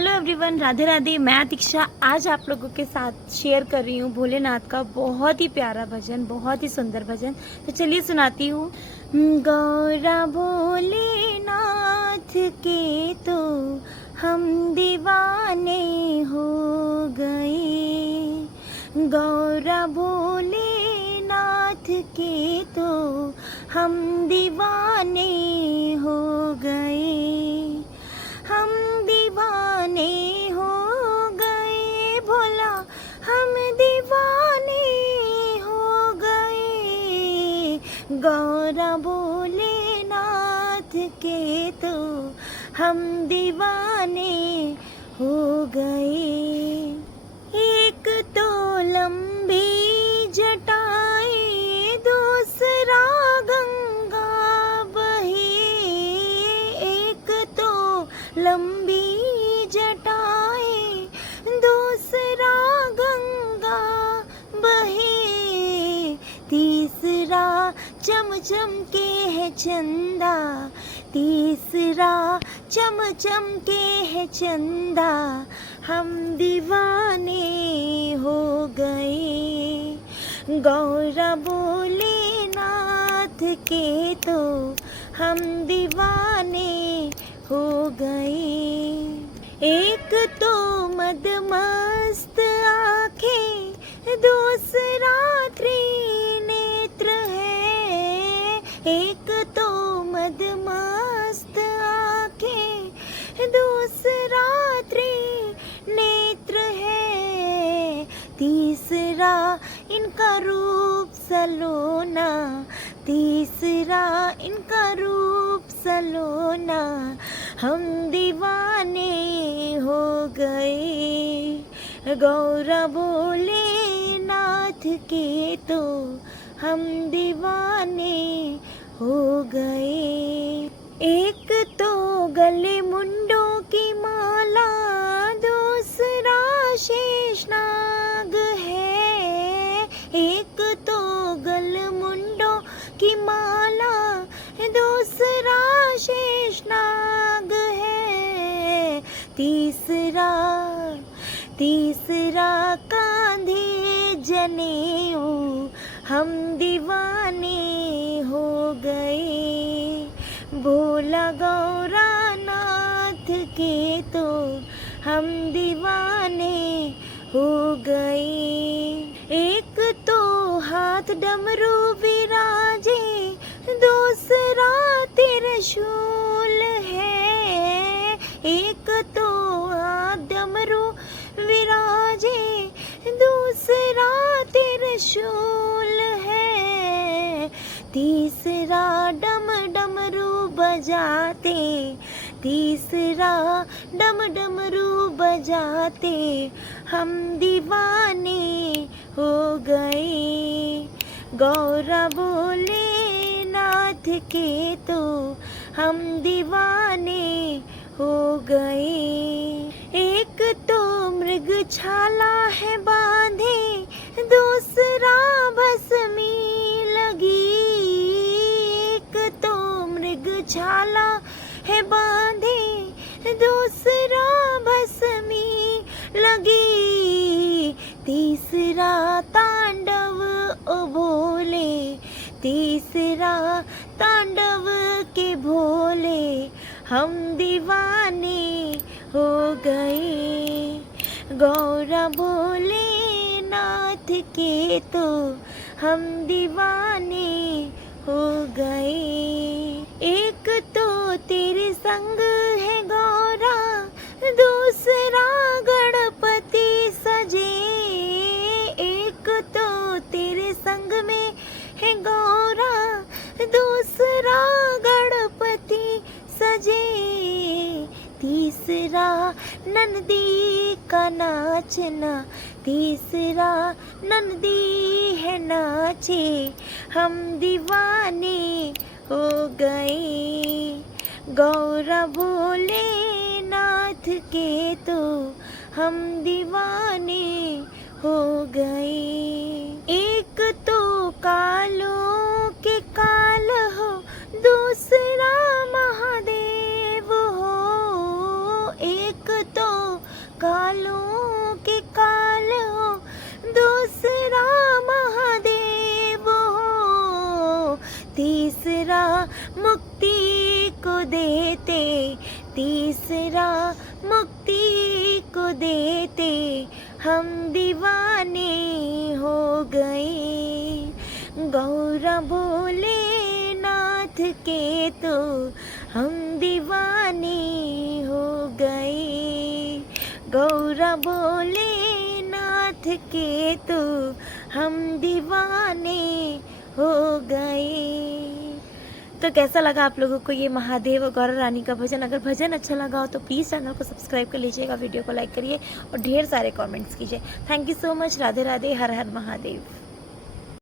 Hello everyone, Radhe Radhe. मैं दीक्षा आज आप लोगों के साथ शेयर कर रही हूँ भोलेनाथ का बहुत ही प्यारा भजन, बहुत ही सुंदर भजन। तो चलिए सुनाती हूँ। गौरा भोलेनाथ के तो हम दीवाने हो गए, गौरा भोलेनाथ के तो हम दीवाने हो गए, हम दीवाने हो गए भोला, हम दीवाने हो गए, गौरा भोलेनाथ के तो हम दीवाने हो गए। एक तो लंबी जटाएं, दूसरा गंगा बहे, एक तो लंबी जटाएं, दूसरा गंगा बहे, तीसरा चमचम के है चंदा, तीसरा चमचम के है चंदा, हम दीवाने हो गए, गौरा भोलेनाथ के तो हम दीवाने हो गए। एक तो मदमस्त आँखें, दूसरा त्रिनेत्र है, एक तो मदमस्त आँखें, दूसरा त्रिनेत्र है, तीसरा इनका रूप सलोना, तीसरा इनका रूप सलोना, हम दीवाने हो गए, गौरा भोलेनाथ के तो हम दीवाने हो गए। एक तो गले मुंडों की माला, दूसरा शेषनाग है, एक तो गल मुंडों की माला, दूसरा शेषनाग है, तीसरा कांधे जनेऊ, हम दीवाने हो गए, भोला गौरा नाथ के तो हम दीवाने हो गए। एक तो हाथ डमरू विराजे, दूसरा त्रिशूल है, एक तो हाथ डमरू विराजे, दूसरा त्रिशूल है, तीसरा डम डमरू बजाते, तीसरा डम डमरू बजाते, हम दीवाने हो गए, गौरा भोलेनाथ के तो हम दीवाने हो गए। एक तो मृग छाला है बांधे, दूसरा भस्मी लगी, एक तो मृग छाला है बांधे, दूसरा भस्मी लगी, तीसरा तांडव ओ भोले, तीसरा तांडव के भोले, हम दीवाने हो गए, गौरा भोलेनाथ के तो हम दीवाने हो गए। एक तो तेरे संग है गौरा, दूसरा गणपति सजे, एक तो तेरे संग में है गौरा, दूसरा गणपति सजे, तीसरा नंदी का नाचना, तीसरा नंदी है नाचे, हम दीवाने हो गए, गौरा भोलेनाथ के तो हम दीवाने हो गए। एक तो कालों के काल हो, दूसरा महादेव हो, एक तो कालों के कालो दूसरा महादेव हो, तीसरा मुक्ति को देते, तीसरा मुक्ति को देते हम दीवाने हो गए। गौरा भोलेनाथ के तो हम दीवाने हो गए, गौरा भोलेनाथ के तो हम दीवाने हो गए। तो कैसा लगा आप लोगों को ये महादेव और गौरा रानी का भजन? अगर भजन अच्छा लगा हो तो प्लीज़ चैनल को सब्सक्राइब कर लीजिएगा, वीडियो को लाइक करिए और ढेर सारे कमेंट्स कीजिए। Thank you so much. Radhe Radhe, her her Mahadev.